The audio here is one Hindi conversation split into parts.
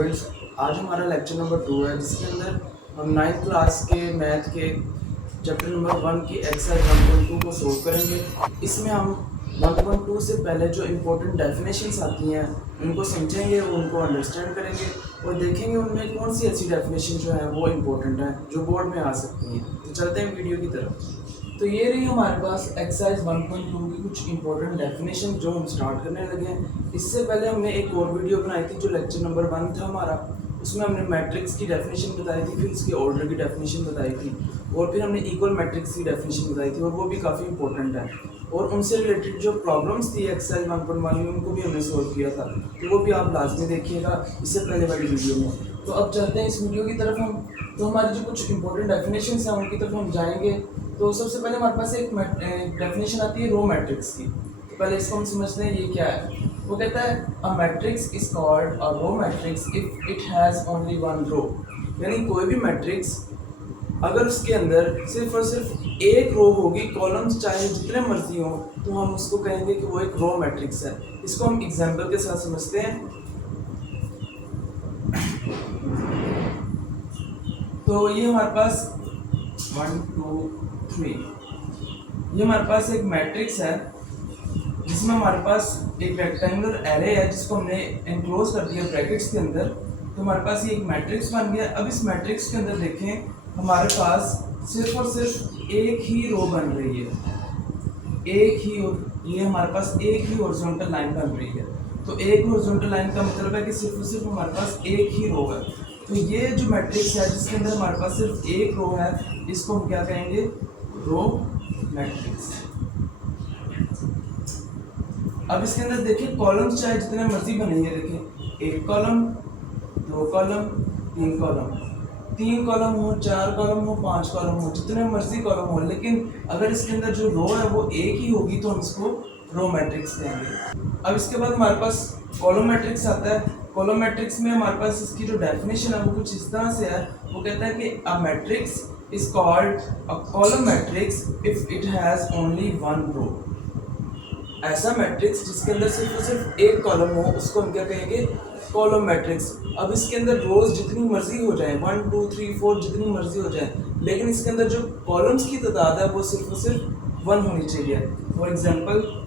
स्टूडेंट्स, आज हमारा लेक्चर नंबर 2 है जिसके अंदर हम 9th क्लास के मैथ के चैप्टर नंबर 1 की एक्सरसाइज 1.2 को सोल्व करेंगे। इसमें हम 1.2 से पहले जो इम्पोर्टेंट डेफिनेशंस आती हैं उनको समझेंगे, उनको अंडरस्टैंड करेंगे और देखेंगे उनमें कौन सी ऐसी डेफिनेशन जो है वो इम्पोर्टेंट है जो बोर्ड में आ सकती हैं। तो चलते हैं वीडियो की तरफ। तो ये रही हमारे पास एक्सरसाइज 1.2 की कुछ इंपॉर्टेंट डेफिनेशन जो हम स्टार्ट करने लगे हैं। इससे पहले हमने एक और वीडियो बनाई थी जो लेक्चर नंबर 1 था हमारा, उसमें हमने मैट्रिक्स की डेफिनेशन बताई थी, फिर उसके ऑर्डर की डेफिनेशन बताई थी और फिर हमने इक्वल मैट्रिक्स की डेफिनेशन बताई थी और वो भी काफ़ी इंपॉर्टेंट है। और उनसे रिलेटेड जो प्रॉब्लम्स थी एक्सरसाइज 1.1 में उनको भी हमने सोल्व किया था, तो वो भी आप लाजमी देखिएगा इससे पहले वाली वीडियो में। तो अब चलते हैं इस वीडियो की तरफ हम। तो हमारी जो कुछ इंपॉर्टेंट डेफिनेशन हैं उनकी तरफ हम जाएंगे। तो सबसे पहले हमारे पास एक डेफिनेशन आती है रो मैट्रिक्स की। तो पहले इसको हम समझते हैं ये क्या है। वो कहता है a matrix is called a row matrix if it has only one row. यानी कोई भी मैट्रिक्स अगर उसके अंदर सिर्फ और सिर्फ एक रो होगी, कॉलम्स चाहे जितने मर्जी हो, तो हम उसको कहेंगे कि वो एक रो मैट्रिक्स है। इसको हम एग्जाम्पल के साथ समझते हैं। तो ये हमारे पास 1 2 3 ये हमारे पास एक मैट्रिक्स है जिसमें हमारे पास एक रेक्टेंगुलर एरे है जिसको हमने एनक्लोज कर दिया ब्रैकेट्स के अंदर। तो हमारे पास ये एक मैट्रिक्स बन गया। अब इस मैट्रिक्स के अंदर देखें हमारे पास सिर्फ और सिर्फ एक ही रो बन रही है, एक ही, ये हमारे पास एक ही हॉरिजॉन्टल लाइन बन रही है। तो एक हॉरिजॉन्टल लाइन का मतलब है कि सिर्फ और सिर्फ हमारे पास एक ही रो है। तो ये जो मैट्रिक्स है जिसके अंदर हमारे पास सिर्फ एक रो है, इसको हम क्या कहेंगे, रो मैट्रिक्स। अब इसके अंदर देखिए कॉलम्स चाहे जितने मर्जी बनेंगे, देखिए एक कॉलम, दो कॉलम, तीन कॉलम, तीन कॉलम हो, चार कॉलम हो, पांच कॉलम हो, जितने मर्जी कॉलम हो, लेकिन अगर इसके अंदर जो रो है वो एक ही होगी तो हम इसको रो मैट्रिक्स कहेंगे। अब इसके बाद हमारे पास कॉलम मैट्रिक्स आता है। कॉलम मैट्रिक्स में हमारे पास इसकी जो डेफिनेशन है वो कुछ इस तरह से है। वो कहता है कि a matrix is called a column matrix if it has only one row. ऐसा मैट्रिक्स जिसके अंदर सिर्फ और सिर्फ एक कॉलम हो उसको हम क्या कहेंगे, कॉलम मैट्रिक्स। अब इसके अंदर रोज जितनी मर्जी हो जाए, 1 2 3 4 जितनी मर्जी हो जाए, लेकिन इसके अंदर जो कॉलम्स की तादाद है वो सिर्फ और सिर्फ 1 होनी चाहिए। फॉर एग्जांपल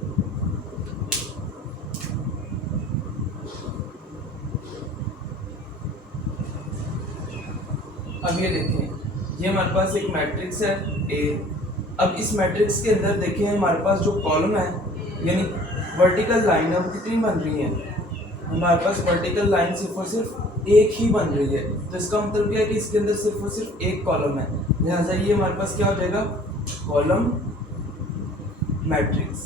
अब ये देखें, ये हमारे पास एक मैट्रिक्स है ए। अब इस मैट्रिक्स के अंदर देखें हमारे पास जो कॉलम है यानी वर्टिकल लाइन है वो कितनी बन रही है, हमारे पास वर्टिकल लाइन सिर्फ और सिर्फ एक ही बन रही है। तो इसका मतलब क्या है कि इसके अंदर सिर्फ और सिर्फ एक कॉलम है, लिहाजा ये हमारे पास क्या हो जाएगा, कॉलम मैट्रिक्स।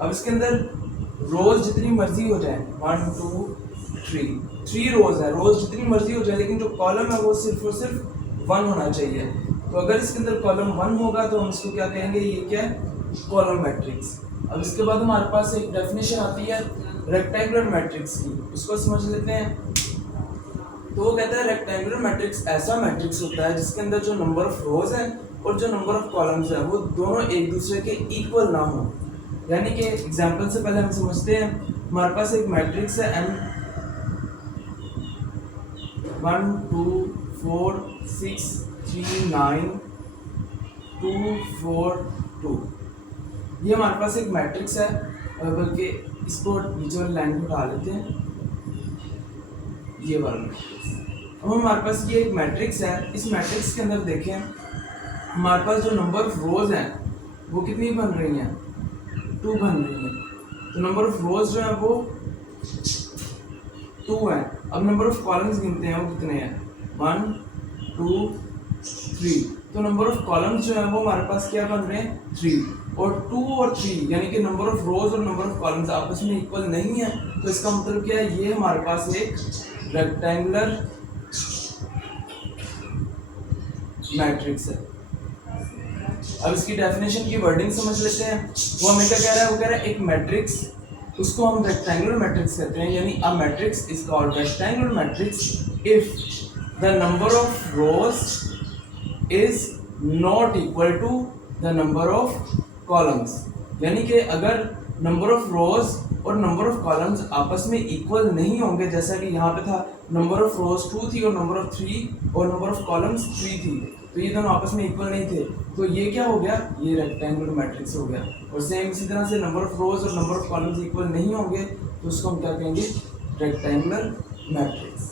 अब इसके अंदर रोज जितनी मर्जी हो जाए, 1 2 3 रोज है, रोज जितनी मर्जी हो जाए, लेकिन जो कॉलम है वो सिर्फ और सिर्फ 1 होना चाहिए। तो अगर इसके अंदर कॉलम 1 होगा तो हम इसको क्या कहेंगे, ये क्या है, कॉलम मैट्रिक्स। अब इसके बाद हमारे पास एक डेफिनेशन आती है रेक्टेंगुलर मैट्रिक्स की, उसको समझ लेते हैं। तो वो कहता है रेक्टेंगुलर मैट्रिक्स ऐसा मैट्रिक्स होता है जिसके अंदर जो नंबर ऑफ रोज है और जो नंबर ऑफ कॉलम्स है वो दोनों एक दूसरे के इक्वल ना हो। यानी कि एग्जांपल से पहले हम समझते हैं, हमारे पास एक मैट्रिक्स है n 1 2 4 6 3 9 2 4 2। ये हमारे पास एक मैट्रिक्स है, बल्कि इसको नीचे वाली लाइन को उठा लेते हैं, ये वाला मैट्रिक्स। अब हमारे पास ये एक मैट्रिक्स है। इस मैट्रिक्स के अंदर देखें हमारे पास जो नंबर ऑफ रोज हैं वो कितनी बन रही हैं, 2 बन रही हैं। तो नंबर ऑफ रोज जो है वो 2 है। अब नंबर ऑफ कॉलम्स गिनते हैं वो कितने हैं, 1 2 3। तो नंबर ऑफ कॉलम्स जो है वो हमारे पास क्या बन रहे हैं, 3। और 2 और 3 यानी कि नंबर ऑफ रोज और नंबर ऑफ कॉलम्स आपस में इक्वल नहीं है। तो इसका मतलब क्या है, ये हमारे पास एक रेक्टेंगुलर मैट्रिक्स है। अब इसकी डेफिनेशन की वर्डिंग समझ लेते हैं। वो हमें क्या कह रहा है, वो कह रहा है एक मैट्रिक्स, उसको हम रेक्टेंगुलर मैट्रिक्स कहते हैं। यानी a matrix is called rectangular matrix if the number of rows is not equal to the number of columns. यानी कि अगर नंबर ऑफ रोज और नंबर ऑफ कॉलम्स आपस में इक्वल नहीं होंगे, जैसा कि यहाँ पे था नंबर ऑफ रोज 2 थी और नंबर ऑफ 3 और नंबर ऑफ कॉलम्स 3 थी, तो ये दोनों आपस में इक्वल नहीं थे, तो ये क्या हो गया, ये रेक्टेंगुलर मैट्रिक्स हो गया। और सेम इसी तरह से नंबर ऑफ रोज और नंबर ऑफ कॉलम्स इक्वल नहीं होंगे तो उसको हम क्या कहेंगे, रेक्टेंगुलर मैट्रिक्स।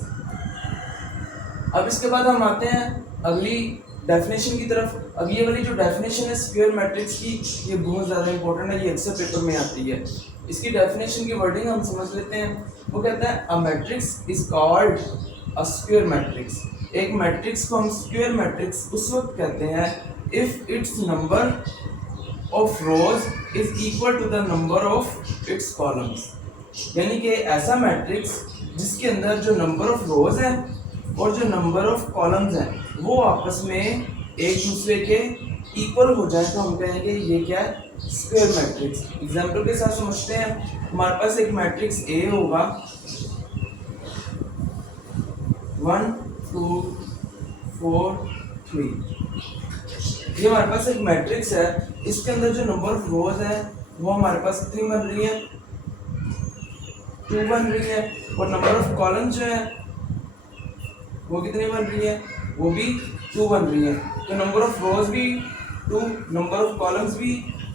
अब इसके बाद हम आते हैं अगली डेफिनेशन की तरफ। अब ये वाली जो डेफिनेशन है स्क्वायर मैट्रिक्स की, ये बहुत ज़्यादा इंपॉर्टेंट है, ये अक्सर पेपर में आती है। इसकी डेफिनेशन की वर्डिंग हम समझ लेते हैं। वो कहता है a matrix is called a square matrix. एक मैट्रिक्स को हम स्क्वायर मैट्रिक्स उस वक्त कहते हैं if its number of rows is equal to the number of its columns. यानी कि ऐसा मैट्रिक्स जिसके अंदर जो नंबर ऑफ रोज हैं और जो नंबर ऑफ कॉलम्स हैं वो आपस में एक दूसरे के इक्वल हो जाए तो हम कहेंगे ये क्या है, स्क्वायर मैट्रिक्स। एग्जांपल के साथ समझते हैं। हमारे पास एक मैट्रिक्स ए होगा 1 2 4 3। ये हमारे पास एक मैट्रिक्स है, इसके अंदर जो नंबर ऑफ रोज है वो हमारे पास कितनी बन रही है, 2 बन रही है, और नंबर ऑफ कॉलम्स जो है वो कितनी बन रही है, वो भी 2 बन रही है। तो नंबर ऑफ रोज भी 2, नंबर ऑफ कॉलम्स भी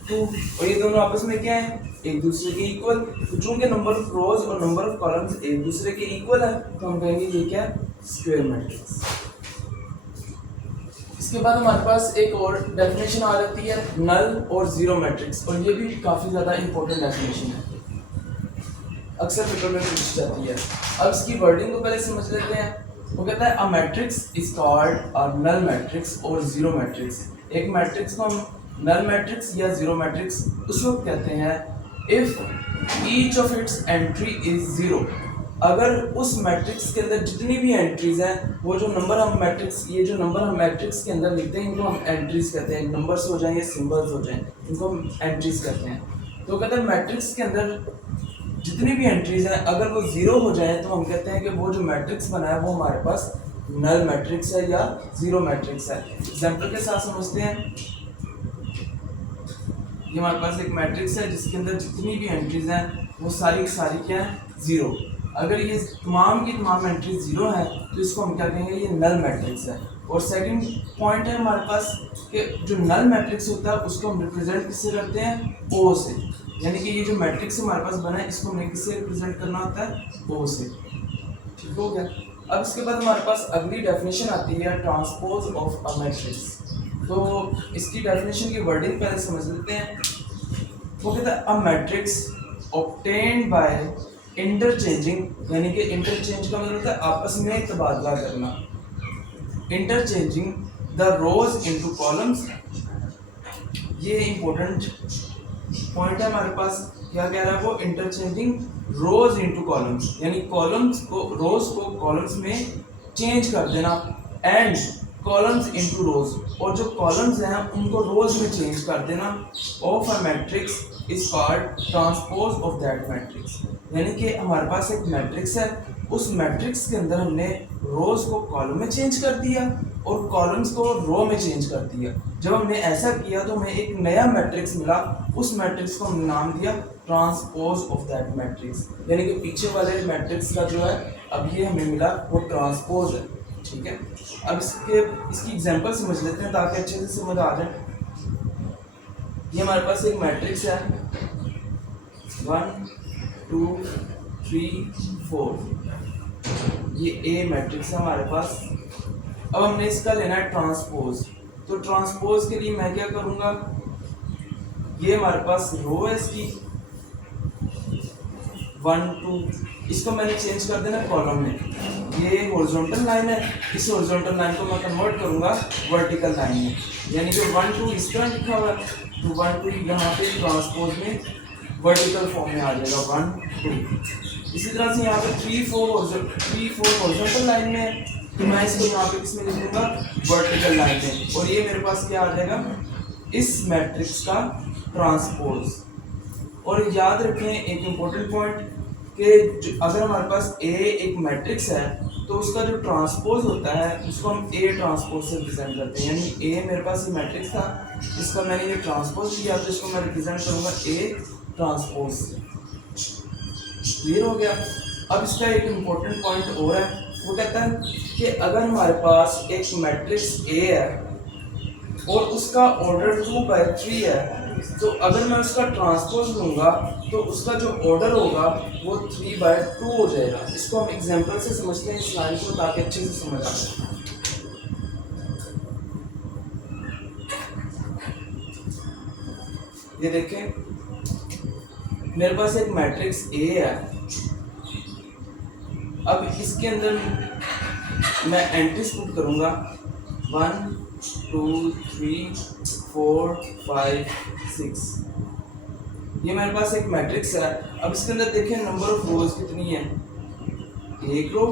2, और ये दोनों आपस में क्या है, एक दूसरे के इक्वल। तो चूंकि नंबर ऑफ रोज और नंबर ऑफ कॉलम्स एक दूसरे के इक्वल है तो हम कहेंगे ये क्या, स्क्वायर मैट्रिक्स। इसके बाद हमारे पास एक और डेफिनेशन आ जाती है नल और जीरो मैट्रिक्स, और ये भी काफ़ी ज़्यादा इंपॉर्टेंट डेफिनेशन है, अक्सर पेपर में पूछी जाती है। अब इसकी वर्डिंग को पहले समझ लेते हैं। वो कहता है a matrix is called a null matrix और जीरो मैट्रिक्स। एक मैट्रिक्स को हम नल मैट्रिक्स या जीरो मैट्रिक्स उस वक्त कहते हैं if each of its entry is zero. अगर उस मैट्रिक्स के अंदर जितनी भी एंट्रीज हैं, वो जो नंबर हम मैट्रिक्स, ये जो नंबर हम मैट्रिक्स के अंदर लिखते हैं इनको हम एंट्रीज कहते हैं। नंबर्स हो जाएं या सिंबल्स हो जाएं, इनको हम एंट्रीज कहते हैं। तो कहते हैं मैट्रिक्स के अंदर जितनी भी एंट्रीज हैं अगर वो जीरो हो जाए तो हम कहते हैं कि वो जो मैट्रिक्स बना है वो हमारे पास नल मैट्रिक्स है या जीरो मैट्रिक्स है। एग्जांपल के साथ समझते हैं। ये हमारे पास एक मैट्रिक्स है जिसके अंदर जितनी भी एंट्रीज हैं वो सारी की सारी क्या है, जीरो। अगर ये तमाम की तमाम एंट्रीज जीरो है तो इसको हम क्या कहेंगे, ये नल मैट्रिक्स है। और सेकंड पॉइंट है हमारे पास कि जो नल मैट्रिक्स होता है उसको हम रिप्रेजेंट किससे करते हैं, ओ से। यानी कि ये जो मैट्रिक्स हमारे पास बना है इसको हमें किससे रिप्रेजेंट करना होता है, ओ से। ठीक हो गया। अब इसके बाद हमारे पास अगली डेफिनेशन आती है ट्रांसपोज ऑफ अ मैट्रिक्स। तो इसकी डेफिनेशन की वर्डिंग पहले समझ लेते हैं। वो कहता है a matrix obtained by interchanging, यानी कि इंटरचेंज का मतलब होता है आपस में तबादला करना। Interchanging the rose into columns. ये इंपॉर्टेंट पॉइंट है हमारे पास। क्या कह रहा है वो, इंटरचेंजिंग रोज इनटू कॉलम्स, यानी कॉलम्स को, रोज को कॉलम्स में चेंज कर देना, एंड कॉलम्स इनटू रोज, और जो कॉलम्स हैं उनको रोज में चेंज कर देना। Of a matrix is called transpose of that matrix. यानी कि हमारे पास एक मैट्रिक्स है, उस मैट्रिक्स के अंदर हमने रोज को कॉलम में चेंज कर दिया और कॉलम्स को रो में चेंज कर दिया। जब हमने ऐसा किया तो हमें एक नया मैट्रिक्स मिला, उस मैट्रिक्स को हमने नाम दिया ट्रांसपोज ऑफ दैट मैट्रिक्स। यानी कि पीछे वाले मैट्रिक्स का जो है अब ये हमें मिला वो ट्रांसपोज है। ठीक है। अब इसकी एग्जांपल समझ लेते हैं ताकि अच्छे से समझ आ जाए। ये हमारे पास एक मैट्रिक्स है 1 2 3 4, ये ए मैट्रिक्स है हमारे पास। अब हमने इसका लेना है ट्रांसपोज। तो ट्रांसपोज के लिए मैं क्या करूंगा, ये हमारे पास रो है इसकी 1 2, इसको मैंने चेंज कर देना कॉलम में। ये हॉरिजॉन्टल लाइन है, इस हॉरिजॉन्टल लाइन को मैं कन्वर्ट करूंगा वर्टिकल लाइन में, यानी कि 1 2 इस तरह लिखा हुआ है तो 1 2 यहाँ पे ट्रांसपोज में वर्टिकल फॉर्म में आ जाएगा 1 2। इसी तरह से यहाँ पे 3 4 हॉरिजॉन्टल लाइन में है तो मैं इसको यहाँ पे किसमें लिख दूंगा, वर्टिकल लाइन में, और ये मेरे पास क्या आ जाएगा, इस मैट्रिक्स का ट्रांसपोज। और याद रखें एक इम्पोर्टेंट पॉइंट कि अगर हमारे पास ए एक मैट्रिक्स है तो उसका जो ट्रांसपोज होता है उसको हम ए ट्रांसपोज से रिप्रेजेंट करते हैं। यानी ए मेरे पास ये मैट्रिक्स था, इसका मैंने ये ट्रांसपोज किया तो इसको मैं रिप्रेजेंट करूंगा ए ट्रांसपोज से। क्लियर हो गया। अब इसका एक इम्पोर्टेंट पॉइंट और है, वो कहता है कि अगर हमारे पास एक मैट्रिक्स ए है और उसका ऑर्डर 2/3 है, तो अगर मैं उसका ट्रांसपोज लूँगा तो उसका जो ऑर्डर होगा वो 3/2 हो जाएगा। इसको हम एग्जांपल से समझते हैं इस लाइन को, ताकि अच्छे से समझ आ जाए। ये देखें, मेरे पास एक मैट्रिक्स ए है। अब इसके अंदर मैं एंट्रीज पुट करूँगा 1 2 3 4 5 6। ये मेरे पास एक मैट्रिक्स है। अब इसके अंदर देखें नंबर ऑफ रोज कितनी है, 1 रो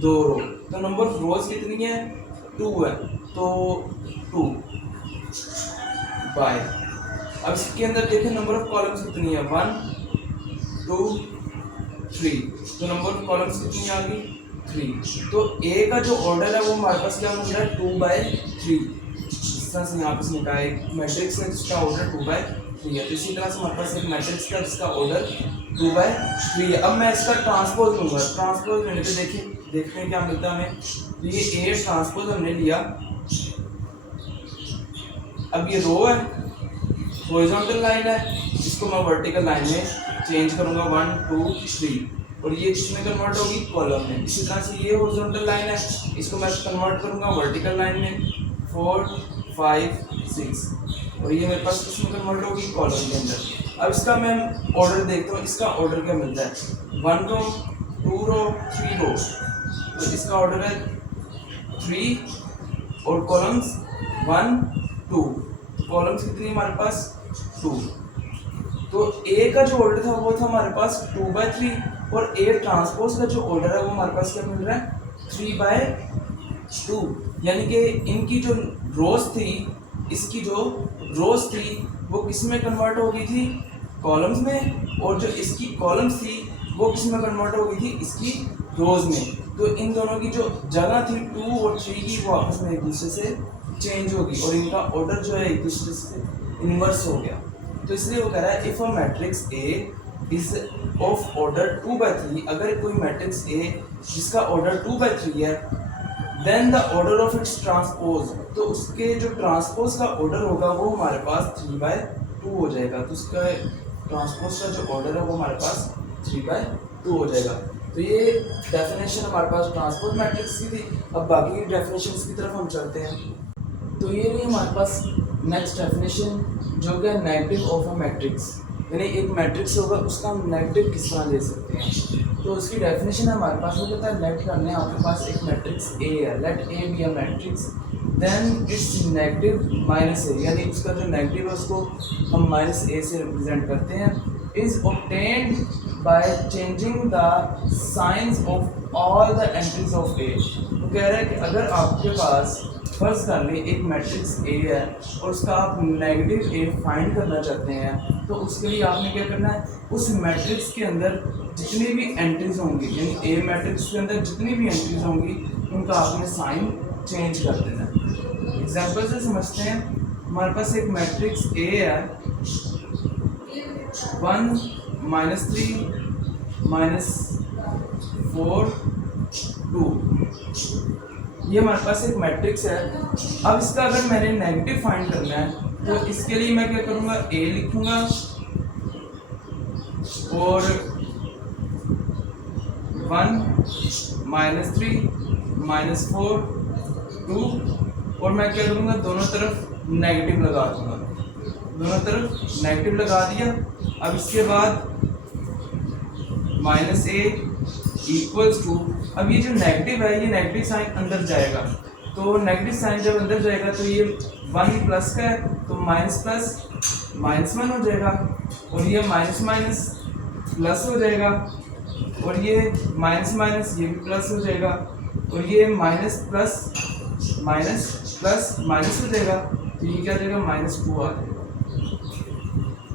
2 रो, तो नंबर ऑफ रोज कितनी है, 2 है, तो 2 बाय। अब इसके अंदर देखें नंबर ऑफ कॉलम्स कितनी है, 1 2 3, तो नंबर ऑफ कॉलम्स कितनी आ गई, 3। तो ए का जो ऑर्डर है वो हमारे पास क्या मिल रहा है, 2/3। इस तरह से यहाँ पे लिखा है एक मैट्रिक्स है जिसका ऑर्डर 2/3 है, तो इसी तरह से हमारे पास एक मैट्रिक्स है जिसका ऑर्डर 2/3 है। अब मैं इसका ट्रांसपोज लूँगा, ट्रांसपोज लेने पे देखते हैं क्या मिलता है हमें। तो ये ए ट्रांसपोज हमने लिया। अब ये रो है, हॉरिजॉन्टल लाइन है, इसको मैं वर्टिकल लाइन में चेंज करूंगा 1 2 3, और ये किसमें कन्वर्ट होगी, कॉलम में। इसी तरह से ये हॉरिजॉन्टल लाइन है, इसको मैं कन्वर्ट करूंगा वर्टिकल लाइन में 4 5 6, और ये मेरे पास किसमें कन्वर्ट होगी, कॉलम के अंदर। अब इसका मैं ऑर्डर देखता हूँ, इसका ऑर्डर क्या मिलता है, 1 रो 2 रो 3 रो, तो इसका ऑर्डर है 3 और कॉलम्स 1 2, कॉलम्स कितनी हमारे पास 2। तो ए का जो ऑर्डर था वो था हमारे पास 2/3, और ए ट्रांसपोज का जो ऑर्डर है वो हमारे पास क्या मिल रहा है, 3/2। यानी कि इनकी जो रोज थी, इसकी जो रोज थी वो किस में कन्वर्ट हो गई थी, कॉलम्स में, और जो इसकी कॉलम्स थी वो किस में कन्वर्ट हो गई थी, इसकी रोज में। तो इन दोनों की जो जगह थी 2 और 3 की वो आपस में एक दूसरे से चेंज होगी, और इनका ऑर्डर जो है एक दूसरे से इन्वर्स हो गया। तो इसलिए वो कह रहा है if a matrix A is of order 2/3, अगर कोई मैट्रिक्स ए जिसका ऑर्डर 2/3 है, then the order of its transpose, तो उसके जो ट्रांसपोज का ऑर्डर होगा वो हमारे पास 3/2 हो जाएगा। तो उसका ट्रांसपोज का जो ऑर्डर है वो हमारे पास 3/2 हो जाएगा। तो ये डेफिनेशन हमारे पास ट्रांसपोज मैट्रिक्स की थी। अब बाकी की डेफिनेशंस की तरफ हम चलते हैं। तो ये रही हमारे पास नेक्स्ट डेफिनेशन, जो कि नेगेटिव ऑफ अ मैट्रिक्स, यानी एक मैट्रिक्स होगा उसका हम नेगेटिव किस तरह ले सकते हैं। तो उसकी डेफिनेशन हमारे पास वो कहता है, लेट करने आपके पास एक मैट्रिक्स ए है, let A B a matrix, then its negative -a, यानी उसका जो नेगेटिव है उसको हम -a से रिप्रेजेंट करते हैं, is obtained by changing the signs of all the entries of A. तो कह रहा है कि अगर आपके पास फर्ज कर लें एक मैट्रिक्स ए है और उसका आप नेगेटिव ए फाइंड करना चाहते हैं, तो उसके लिए आपने क्या करना है, उस मैट्रिक्स के अंदर जितनी भी एंट्रीज होंगी, यानी ए मैट्रिक्स के अंदर जितनी भी एंट्रीज होंगी उनका आपने साइन चेंज कर देना है। एग्जाम्पल से समझते हैं, हमारे पास एक मैट्रिक्स ए है, 1 -3 -4 2, ये हमारे पास एक मैट्रिक्स है। अब इसका अगर मैंने नेगेटिव फाइंड करना है तो इसके लिए मैं क्या करूँगा, ए लिखूँगा और 1 -3 -4 2, और मैं क्या करूँगा, दोनों तरफ नेगेटिव लगा दूँगा, दोनों तरफ नेगेटिव लगा दिया। अब इसके बाद -a = अब ये जो नेगेटिव है ये नेगेटिव साइन अंदर जाएगा, तो नेगेटिव साइन जब अंदर जाएगा तो ये 1 प्लस का है तो माइनस प्लस -1 हो जाएगा, और ये माइनस माइनस प्लस हो जाएगा, और ये माइनस माइनस ये भी प्लस हो जाएगा, और ये माइनस प्लस माइनस हो जाएगा, तो ये क्या हो जाएगा, -2 आ जाएगा।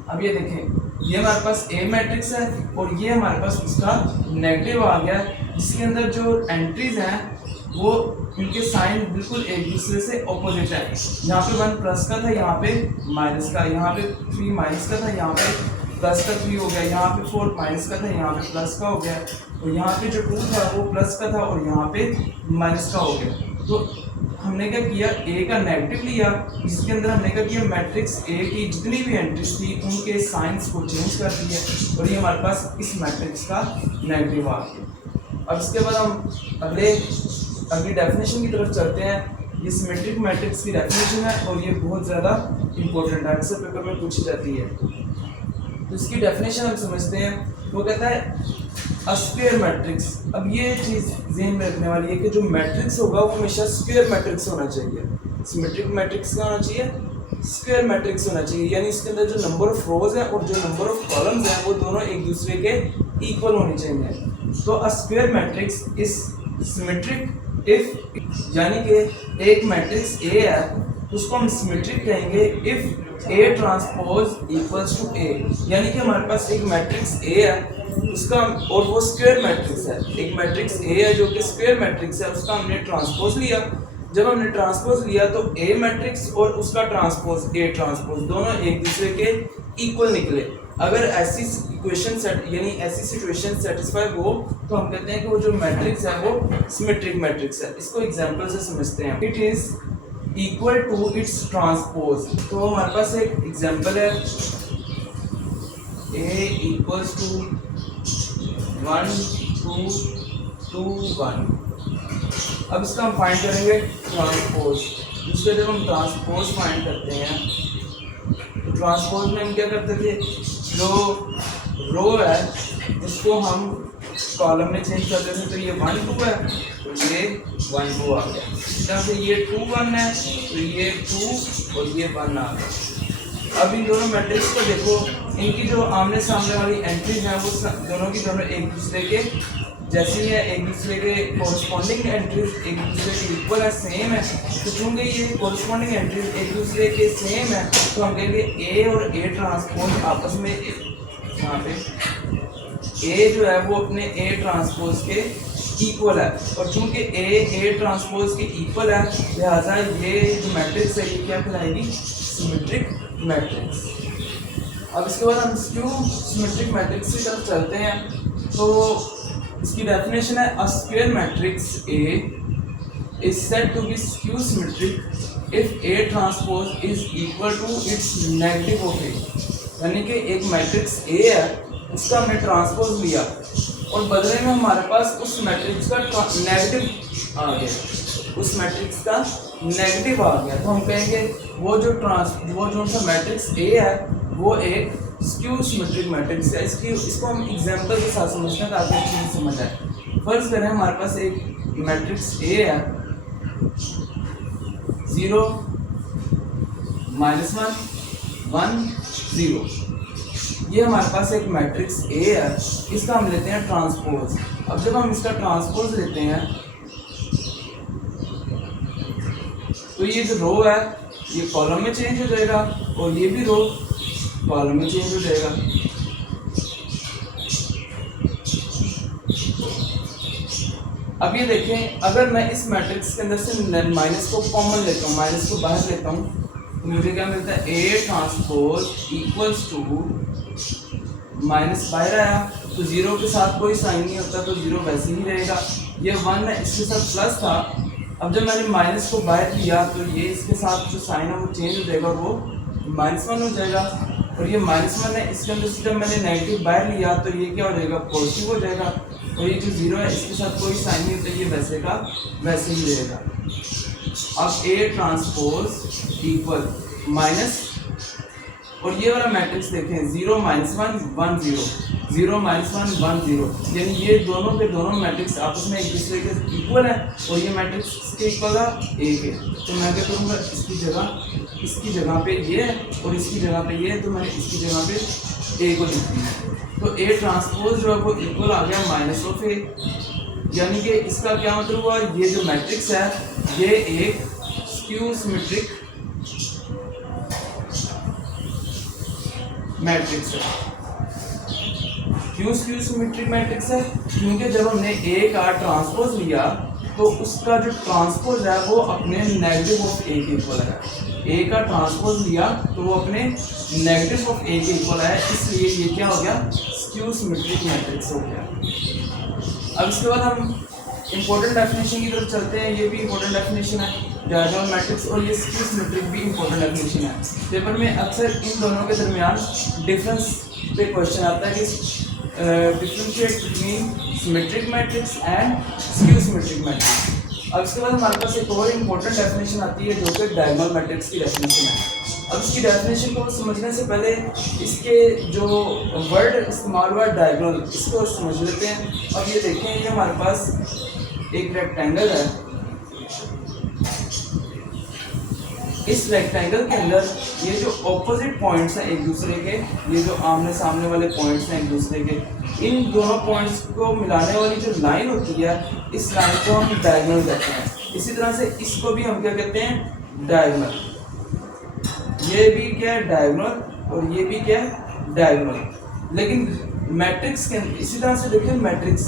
अब ये देखें, ये हमारे पास ए मैट्रिक्स है और ये हमारे पास उसका नेगेटिव आ गया, जिसके अंदर जो एंट्रीज हैं वो इनके साइन बिल्कुल एक दूसरे से ऑपोजिट है। यहाँ पे 1 प्लस का था, यहाँ पे माइनस का, यहाँ पे 3 माइनस का था, यहाँ पे प्लस का 3 हो गया, यहाँ पे 4 माइनस का था, यहाँ पे प्लस का हो गया, और यहाँ पे जो 2 था वो प्लस का था और यहाँ पे माइनस का हो गया। तो हमने क्या किया, ए का नेगेटिव लिया, जिसके अंदर हमने क्या किया, मैट्रिक्स ए की जितनी भी एंट्रीज थी उनके साइंस को चेंज कर दिया और ये हमारे पास इस मैट्रिक्स का नेगेटिव आ गया। अब इसके बाद हम अगली डेफिनेशन की तरफ चलते हैं। ये सिमेट्रिक मैट्रिक्स की डेफिनेशन है और ये बहुत ज़्यादा इंपॉर्टेंट है, अक्सर पेपर में पूछी जाती है। तो इसकी डेफिनेशन हम समझते हैं। वो कहता है अ स्क्वायर मैट्रिक्स। अब ये चीज़ ज़हन में रखने वाली है कि जो मैट्रिक्स होगा वो हमेशा स्क्वायर मैट्रिक्स होना चाहिए। सिमेट्रिक मैट्रिक्स क्या होना चाहिए, स्क्वायर मैट्रिक्स होना चाहिए, यानी इसके अंदर जो नंबर ऑफ रोज है और जो नंबर ऑफ कॉलम्स हैं वो दोनों एक दूसरे के इक्वल होने चाहिए। तो अ square matrix is symmetric if, यानी कि एक मैट्रिक्स ए है उसको हम सिमेट्रिक कहेंगे if A transpose equals to A, यानी कि हमारे पास एक मैट्रिक्स ए है उसका और वो स्क्वायर मैट्रिक्स है। एक मैट्रिक्स ए है जो कि स्क्वायर मैट्रिक्स है, उसका हमने ट्रांसपोज लिया। जब हमने ट्रांसपोज लिया तो ए मैट्रिक्स और उसका ट्रांसपोज ए ट्रांसपोज दोनों एक दूसरे के इक्वल निकले। अगर ऐसी इक्वेशन सेट यानी ऐसी सिचुएशन सेटिस्फाई हो तो हम कहते हैं कि वो जो मैट्रिक्स है वो सिमेट्रिक मैट्रिक्स है। इसको एग्जांपल से समझते हैं। It is equal to its transpose. तो हमारे पास एक एग्जांपल है, ए इक्वल्स टू 1 2 2 1। अब इसका हम फाइंड करेंगे ट्रांसपोज। इसके जब हम ट्रांसपोज फाइंड करते हैं तो ट्रांसपोज में हम क्या करते थे, जो रो है उसको हम कॉलम में चेंज करते थे। तो ये 1 2 है तो ये 1 2 आ गया, जहाँ से ये 2 1 है तो ये 2 और ये 1 आ गया। अब इन दोनों मैट्रिक्स को देखो, इनकी जो आमने सामने वाली एंट्रीज हैं वो दोनों की दोनों एक दूसरे के जैसी है, एक दूसरे के कोरस्पॉन्डिंग एंट्रीज एक दूसरे के इक्वल है, सेम है। तो चूंकि ये कोरस्पॉन्डिंग एंट्रीज एक दूसरे के सेम है तो हम कहेंगे ए और ए ट्रांसपोज आपस में, यहाँ पे ए जो है वो अपने ए ट्रांसपोज के इक्वल है, और चूंकि ए ट्रांसपोज के इक्वल है लिहाजा ये जो मैट्रिक्स है ये क्या कहलाएगी, सिमेट्रिक मैट्रिक्स। अब इसके बाद हम स्क्यू सिमेट्रिक मैट्रिक्स की तरफ चलते हैं। तो इसकी डेफिनेशन है a square matrix A is said to be skew symmetric if A transpose is equal to its negative of A, यानी कि एक मैट्रिक्स ए है उसका हमने ट्रांसपोज लिया और बदले में हमारे पास उस मैट्रिक्स का नेगेटिव आ गया, उस मैट्रिक्स का नेगेटिव आ गया। तो हम कहेंगे वो जो सा मैट्रिक्स ए है वो एक स्क्यू सिमेट्रिक मैट्रिक्स है। इसको हम एग्जांपल के साथ समझते हैं ताकि अच्छे से समझ आए। फर्ज करें हमारे पास एक मैट्रिक्स ए है 0 -1 1 0, ये हमारे पास एक मैट्रिक्स ए है, इसका हम लेते हैं ट्रांसपोज। अब जब हम इसका ट्रांसपोज लेते हैं तो ये जो रो है ये कॉलम में चेंज हो जाएगा और ये भी रो कॉलम में चेंज हो जाएगा। अब ये देखें, अगर मैं इस मैट्रिक्स के अंदर से माइनस को कॉमन लेता हूँ, माइनस को बाहर लेता हूँ तो मुझे क्या मिलता है, A transpose equals to minus बाहर आया तो 0 के साथ कोई साइन नहीं होता तो 0 वैसे ही रहेगा। ये 1 है इसके साथ प्लस था, अब जब मैंने माइनस को बाहर लिया तो ये इसके साथ जो साइन है वो चेंज हो जाएगा, वो -1 हो जाएगा। और ये -1 है इसके अंदर से जब मैंने नेगेटिव बाहर लिया तो ये क्या हो जाएगा, पॉजिटिव हो जाएगा। और ये जो 0 है इसके साथ कोई साइन नहीं होता, ये वैसे का वैसे ही रहेगा। अब ए ट्रांसपोज इक्वल माइनस, और ये वाला मैट्रिक्स देखें 0 -1 1 0 0 -1 1 0, यानी ये दोनों के दोनों मैट्रिक्स आपस में एक दूसरे के इक्वल है और ये मैट्रिक्स के इक्वल है ए के। तो मैं क्या करूँगा, इसकी जगह पे ये है और इसकी जगह पे ये है, तो मैंने इसकी जगह पे ए को लिख दिया। तो ए ट्रांसपोज जो है वो इक्वल आ गया माइनस ऑफ ए, यानी कि इसका क्या मतलब हुआ, ये जो मैट्रिक्स है ये एक स्क्यू सिमेट्रिक मैट्रिक्स है। क्यों स्क्यू सिमेट्रिक मैट्रिक्स है, क्योंकि जब हमने ए का ट्रांसपोज लिया तो उसका जो ट्रांसपोज है वो अपने नेगेटिव ऑफ ए के इक्वल है। ए का ट्रांसपोज लिया तो वो अपने नेगेटिव ऑफ ए के इक्वल आया, इसलिए ये क्या हो गया, स्क्यू सिमेट्रिक मैट्रिक्स हो गया। अब इसके बाद हम इंपॉर्टेंट डेफिनेशन की तरफ चलते हैं। ये भी इंपॉर्टेंट डेफिनेशन है डायगोनल मैट्रिक्स, और ये स्क्यू सिमेट्रिक भी इंपॉर्टेंट डेफिनेशन है। पेपर में अक्सर इन दोनों के दरमियान डिफरेंस पे क्वेश्चन आता है कि differentiate between symmetric matrix and skew symmetric matrix. अब इसके बाद हमारे पास एक और इम्पोर्टेंट डेफिनेशन आती है जो कि डायगोनल मैट्रिक्स की डेफिनेशन है। अब इसकी डेफिनेशन को समझने से पहले इसके जो वर्ड इस्तेमाल हुआ डायगोनल, इसको समझ लेते हैं। अब ये देखें, ये हमारे पास एक रेक्टेंगल है। इस रेक्टेंगल के अंदर ये जो ऑपोजिट पॉइंट्स हैं एक दूसरे के, ये जो आमने सामने वाले पॉइंट्स हैं एक दूसरे के, इन दोनों पॉइंट्स को मिलाने वाली जो लाइन होती है, इस लाइन को हम डायगोनल कहते हैं। इसी तरह से इसको भी हम क्या कहते हैं, डायगोनल। ये भी क्या है, डायगोनल, और ये भी क्या है, डायगोनल। लेकिन मैट्रिक्स के इसी तरह से देखिए, मैट्रिक्स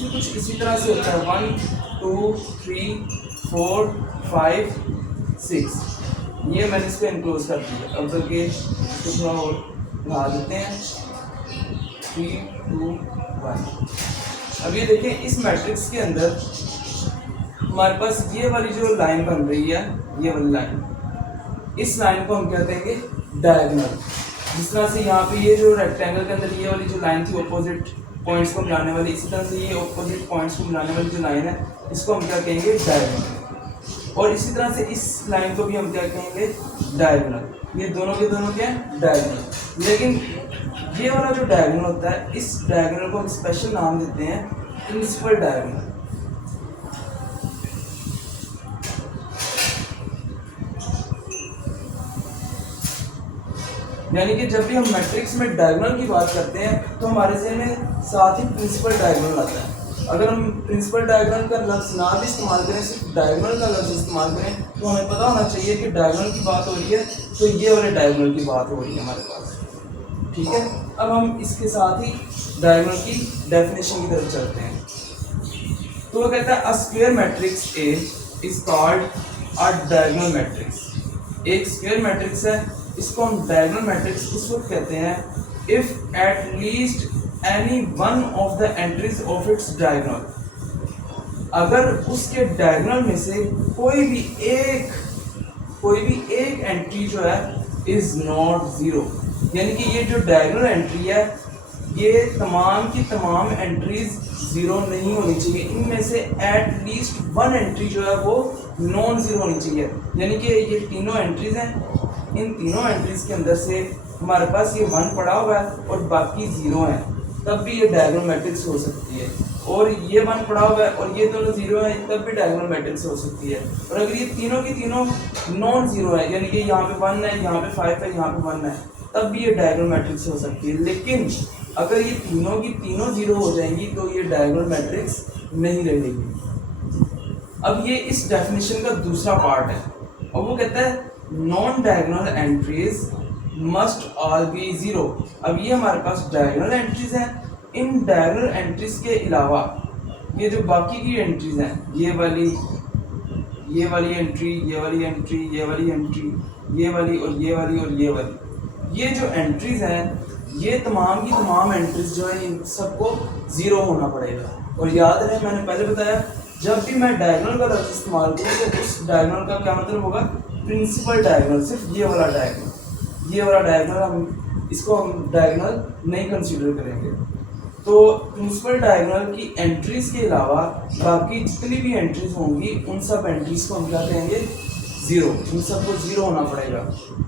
भी कुछ इसी तरह से होता है, 1 2 3 4 5 6। ये मैंने इसको इनक्लोज कर दिया। अब बल्कि इसको थोड़ा और बढ़ा देते हैं, 3 2 1। अब ये देखें, इस मैट्रिक्स के अंदर हमारे पास ये वाली जो लाइन बन रही है, ये वाली लाइन, इस लाइन को हम क्या कहेंगे, डायगोनल। जिस तरह से यहाँ पे ये जो रेक्टेंगल के अंदर ये वाली जो लाइन थी ऑपोजिट पॉइंट्स को मिलाने वाली, इसी तरह से ये ऑपोजिट पॉइंट्स को मिलाने वाली जो लाइन है, इसको हम क्या कहेंगे, डायगोनल। और इसी तरह से इस लाइन को भी हम क्या कहेंगे, डायगोनल। ये दोनों के दोनों क्या है, डायगोनल। लेकिन ये वाला जो डायगोनल होता है, इस डायगोनल को हम स्पेशल नाम देते हैं प्रिंसिपल डायगोनल। यानी कि जब भी हम मैट्रिक्स में डायगोनल की बात करते हैं तो हमारे ज़हन में साथ ही प्रिंसिपल डायगोनल आता है। अगर हम प्रिंसिपल डायगोनल का लफ्ज़ ना भी इस्तेमाल करें, सिर्फ डायगोनल का लफ्ज़ इस्तेमाल करें, तो हमें पता होना चाहिए कि डायगोनल की बात हो रही है तो ये वाले डायगोनल की बात हो रही है हमारे पास। ठीक है, अब हम इसके साथ ही डायगोनल की डेफिनेशन की तरफ चलते हैं। तो वो कहता है, a square matrix A is called a diagonal matrix. एक स्क्वायर मैट्रिक्स है, इसको हम डायगोनल मैट्रिक्स इस वक्त कहते हैं if at least any one of the entries of its diagonal. अगर उसके डायगोनल में से कोई भी एक एंट्री जो है इज नॉट जीरो, यानी कि ये जो डायगोनल एंट्री है, ये तमाम की तमाम एंट्रीज जीरो नहीं होनी चाहिए। इनमें से एट लीस्ट वन एंट्री जो है वो नॉन जीरो होनी चाहिए। यानी कि ये तीनों एंट्रीज हैं, इन तीनों एंट्रीज के अंदर से हमारे पास ये 1 पड़ा हुआ है और बाकी 0 है, तब भी ये डायगोनल मैट्रिक्स हो सकती है। और ये 1 पड़ा हुआ है और ये दोनों 0 है, तब भी डायगोनल मैट्रिक्स हो सकती है। और अगर ये तीनों की तीनों नॉन जीरो है, यानी कि यहाँ पे 1 है, यहाँ पे 5 है, यहाँ पे 1 है, तब भी ये डायगोनल मैट्रिक्स हो सकती है। लेकिन अगर ये तीनों की तीनों 0 हो जाएंगी तो ये डायगोनल मैट्रिक्स नहीं रहेगी। अब ये इस डेफिनेशन का दूसरा पार्ट है और वो कहता है non diagonal entries must all B zero. अब ये हमारे पास डायगोनल एंट्रीज हैं, इन डायगोनल एंट्रीज के अलावा ये जो बाकी की एंट्रीज हैं, ये वाली एंट्री, ये वाली एंट्री, ये वाली एंट्री, ये वाली और ये वाली और ये वाली, ये जो एंट्रीज हैं, ये तमाम की तमाम एंट्रीज जो है इन सबको जीरो होना पड़ेगा। और याद रहे, मैंने पहले बताया, जब भी मैं डायगोनल का लफ्ज़ इस्तेमाल करूँ तो उस डायगोनल का क्या मतलब होगा, प्रिंसिपल डायगोनल। सिर्फ ये वाला डायगोनल हम इसको हम डायगोनल नहीं कंसीडर करेंगे। तो प्रिंसिपल डायगोनल की एंट्रीज के अलावा बाकी जितनी भी एंट्रीज होंगी उन सब एंट्रीज को हम क्या कहेंगे, जीरो। उन सबको जीरो होना पड़ेगा।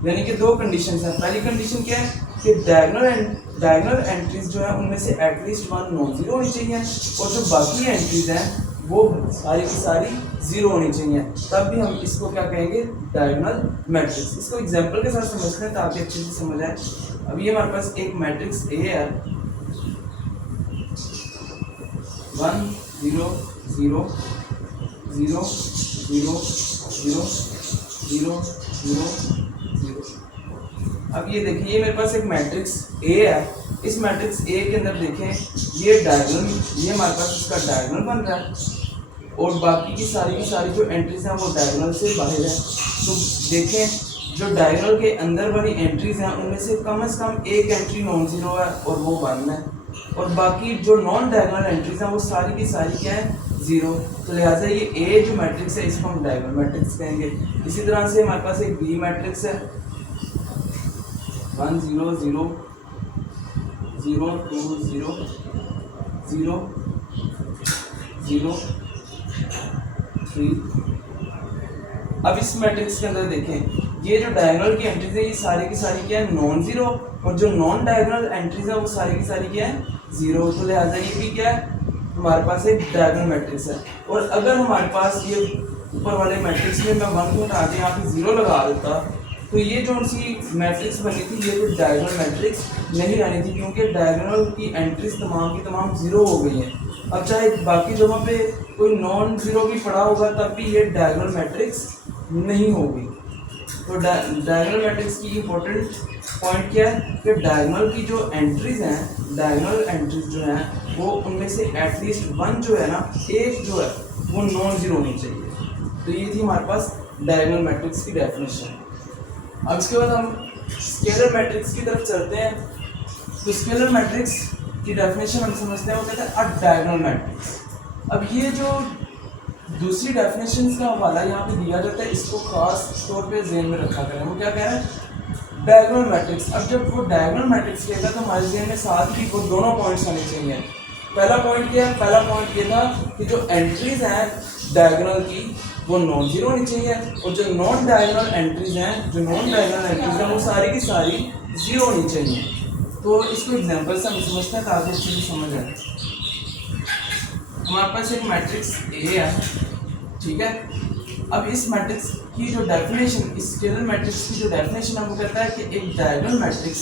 यानी कि 2 कंडीशन हैं। पहली कंडीशन क्या है कि डायगोनल एंट्रीज जो है उनमें से एटलीस्ट 1 नॉन जीरो होनी चाहिए और जो बाकी एंट्रीज हैं वो सारी की सारी जीरो होनी चाहिए, तब भी हम इसको क्या कहेंगे, डायगोनल मैट्रिक्स। इसको एग्जांपल के साथ समझते हैं ताकि अच्छे से समझ आए। अब ये हमारे पास एक मैट्रिक्स ए है, 1 0 0 0 0 0 0 0 0। अब ये देखिए, ये मेरे पास एक मैट्रिक्स ए है। इस मैट्रिक्स ए के अंदर देखें, ये डायगोनल, ये हमारे पास इसका डायगोनल बन रहा है। और बाकी की सारी जो एंट्रीज हैं वो डायगोनल से बाहर हैं। तो देखें जो डायगोनल के अंदर वाली एंट्रीज हैं उनमें से कम एक एंट्री नॉन जीरो है और वो 1 है, और बाकी जो नॉन डायगोनल एंट्रीज हैं वो सारी की सारी क्या है, 0। तो लिहाजा ये ए जो मैट्रिक्स है इसको हम डायगोनल मैट्रिक्स कहेंगे। इसी तरह से हमारे पास एक बी मैट्रिक्स है 1 0 0 0 2 0 0 0 3। अब इस मैट्रिक्स के अंदर देखें ये जो डायगोनल की एंट्रीज है ये सारी की सारी क्या है, नॉन जीरो, और जो नॉन डायगोनल एंट्रीज है वो सारी की सारी क्या है, 0। तो लिहाजा ये भी क्या है, हमारे पास एक डायगोनल मैट्रिक्स है। और अगर हमारे पास ये ऊपर वाले मैट्रिक्स में मैं 1 को हटा के यहाँ पे 0 लगा देता तो ये जो सी मैट्रिक्स बनी थी ये तो डायगोनल मैट्रिक्स नहीं रहनी थी, क्योंकि डायगोनल की एंट्रीज तमाम की तमाम 0 हो गई हैं। अब चाहे बाकी जगह पे कोई नॉन जीरो भी पड़ा होगा तब भी ये डायगोनल मैट्रिक्स नहीं होगी। तो डायगोनल मैट्रिक्स की इम्पोर्टेंट पॉइंट क्या है कि डायगोनल की जो एंट्रीज हैं, डायगोनल एंट्रीज जो हैं वो उनमें से एटलीस्ट 1 जो है ना, एक जो है वो नॉन जीरो होनी चाहिए। तो ये थी हमारे पास डायगोनल मैट्रिक्स की डेफिनेशन। अब इसके बाद हम स्केलर मैट्रिक्स की तरफ चलते हैं। तो स्केलर मैट्रिक्स की डेफिनेशन हम समझते हैं वो कहते हैं अ डायगोनल मैट्रिक्स। अब ये जो दूसरी डेफिनेशन का हवाला यहाँ पे दिया जाता है इसको खास तौर पे ज़हन में रखा करें। वो क्या कह रहे हैं, डायगोनल मैट्रिक्स। अब जब वो डायगोनल मैट्रिक्स कहेगा तो हमारे ज़हन में साथ ही वो दोनों पॉइंट्स आने चाहिए। पहला पॉइंट क्या है, पहला पॉइंट ये था कि जो एंट्रीज हैं डायगोनल की वो नॉन जीरो होनी चाहिए, और जो नॉन डायगोनल एंट्रीज हैं, जो नॉन डायगोनल एंट्रीज हैं वो सारी की सारी 0 होनी चाहिए। तो इसको एग्जांपल से हम समझते हैं ताकि अच्छे से समझ आए। हमारे पास एक मैट्रिक्स ए है, ठीक है। अब इस मैट्रिक्स की जो डेफिनेशन, इस स्केलर मैट्रिक्स की जो डेफिनेशन है वो कहता है कि एक डायगोनल मैट्रिक्स,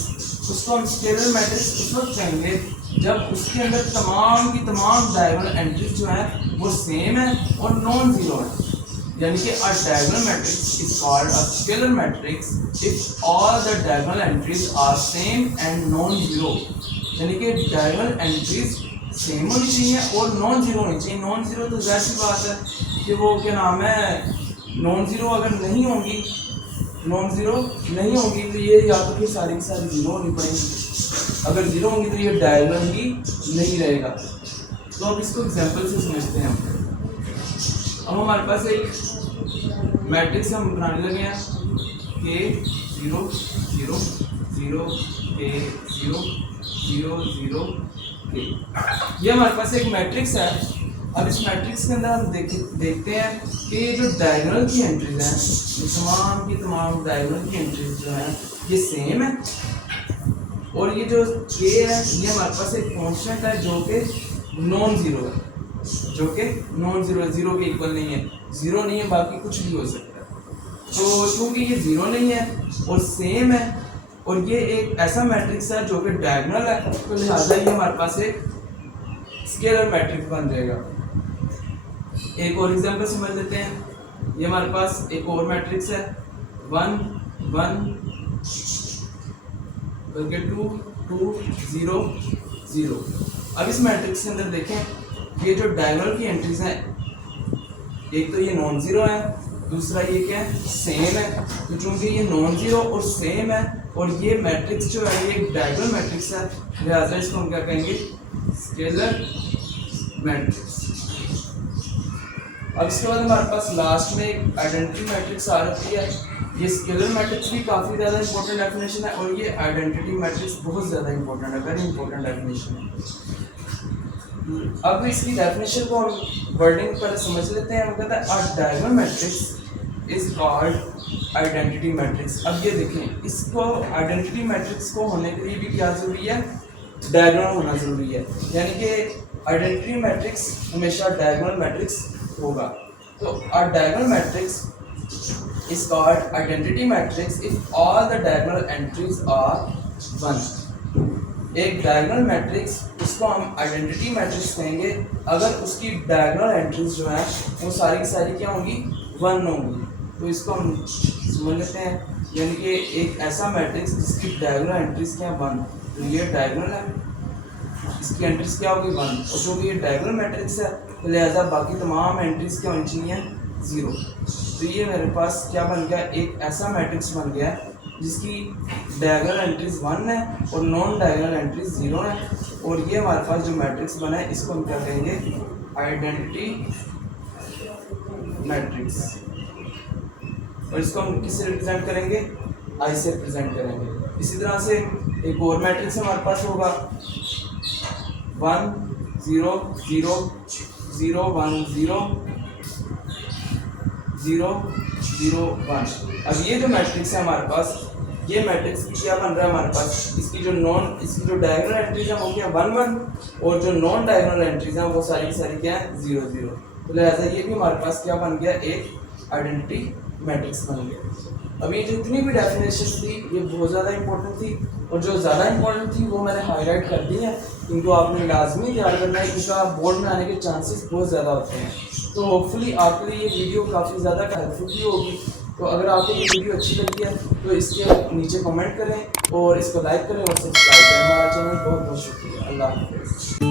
उसको हम स्केलर मैट्रिक्स उस वक्त कहेंगे जब उसके अंदर तमाम की तमाम डायगोनल एंट्रीज जो है वो सेम है और नॉन जीरो है। यानी कि a diagonal matrix is called a scalar matrix if all the diagonal entries are same and non-zero। यानी कि diagonal entries सेम होनी चाहिए और नॉन जीरो होनी चाहिए। नॉन जीरो तो जाहिर सी बात है कि वो क्या नाम है, नॉन जीरो अगर नहीं होगी, नॉन जीरो नहीं होगी तो ये या तो फिर सारी की सारी 0 होनी पड़ेगी। अगर 0 होंगी तो ये डायगोनल ही नहीं रहेगा। तो अब इसको एग्जांपल से समझते हैं। अब हमारे पास एक मैट्रिक्स हम बनाने लगे हैं के 0 0 0 के 0 0 0 के। ये हमारे पास एक मैट्रिक्स है। अब इस मैट्रिक्स के अंदर हम देखते हैं कि ये जो डायगोनल की एंट्रीज हैं, ये तमाम की तमाम डायगोनल की एंट्रीज जो हैं ये सेम है, और ये जो के है ये हमारे पास एक कांस्टेंट है जो कि नॉन जीरो है, जो कि नॉन जीरो है, 0 के इक्वल नहीं है, 0 नहीं है, बाकी कुछ भी हो सकता है। तो क्योंकि ये 0 नहीं है और सेम है और ये एक ऐसा मैट्रिक्स है जो कि डायगोनल है, तो लिहाजा ये हमारे पास एक स्केलर मैट्रिक्स बन जाएगा। एक और एग्जांपल समझ लेते हैं। ये हमारे पास एक और मैट्रिक्स है 1 1 करके 2 2 0 0। अब इस मैट्रिक्स के अंदर देखें ये जो डायगोनल की एंट्रीज हैं, एक तो ये नॉन जीरो है, दूसरा ये क्या है, सेम है। तो चूंकि ये नॉन जीरो और सेम है और ये मैट्रिक्स जो है ये एक डायगोनल मैट्रिक्स है, लिहाजा इसको हम क्या कहेंगे, स्केलर मैट्रिक्स। अब इसके बाद हमारे पास लास्ट में एक आइडेंटिटी मैट्रिक्स आ रही है। ये स्केलर मैट्रिक्स भी काफ़ी ज़्यादा इंपॉर्टेंट डेफिनेशन है और ये आइडेंटिटी मैट्रिक्स बहुत ज़्यादा इंपॉर्टेंट है, वेरी इंपॉर्टेंट डेफिनेशन है। अब इसकी डेफिनेशन को हम वर्डिंग पर समझ लेते हैं। हम कहते हैं अ diagonal matrix is called identity matrix. अब ये देखें, इसको आइडेंटिटी मैट्रिक्स को होने के लिए भी क्या ज़रूरी है, डायगोनल होना ज़रूरी है। यानी कि आइडेंटिटी मैट्रिक्स हमेशा डायगोनल मैट्रिक्स होगा। तो a diagonal matrix is called identity matrix if all the diagonal entries are 1। एक डायगोनल मैट्रिक्स, उसको हम आइडेंटिटी मैट्रिक्स कहेंगे अगर उसकी डायगोनल एंट्रीज जो है वो सारी की सारी क्या होंगी, 1 होंगी। तो इसको हम समझ लेते हैं, यानी कि एक ऐसा मैट्रिक्स जिसकी डायगोनल एंट्रीज क्या 1, तो ये डायगोनल है, इसकी एंट्रीज क्या होगी 1, और जो ये डायगोनल मैट्रिक्स है तो लिहाजा बाकी तमाम एंट्रीज क्या होनी चाहिए, 0। तो ये मेरे पास क्या बन गया, एक ऐसा मैट्रिक्स बन गया जिसकी डायगोनल एंट्रीज 1 है और नॉन डायगोनल एंट्रीज 0 है। और ये हमारे पास जो मैट्रिक्स बना है इसको हम क्या कहेंगे, आइडेंटिटी मैट्रिक्स। और इसको हम किससे रिप्रेजेंट करेंगे, आई से रिप्रेजेंट करेंगे। इसी तरह से एक और मैट्रिक्स हमारे पास होगा 1 0 0 0 1 0 0 0 1। अब ये जो मैट्रिक्स है हमारे पास, ये मैट्रिक्स क्या बन रहा है हमारे पास, इसकी जो डायगोनल एंट्रीज है वो क्या 1 1 और जो नॉन डायगोनल एंट्रीज हैं वो सारी की सारी क्या है 0 0। तो लिहाजा ये भी हमारे पास क्या बन गया, एक आइडेंटिटी मैट्रिक्स बन गया। अब ये जितनी भी डेफिनेशन थी ये बहुत ज़्यादा इंपॉर्टेंट थी और जो ज़्यादा इंपॉर्टेंट थी वो मैंने हाईलाइट कर दी है। इनको आपने लाजमी तैयार करना है, इनका बोर्ड में आने के चांसेस बहुत ज़्यादा होते हैं। तो होपफुली आपके लिए ये वीडियो काफ़ी ज़्यादा हेल्पफुल भी होगी। तो अगर आपको ये वीडियो अच्छी लगी है तो इसके नीचे कमेंट करें और इसको लाइक करें और सब्सक्राइब करें हमारा चैनल। बहुत बहुत शुक्रिया। अल्लाह हाफ़िज़।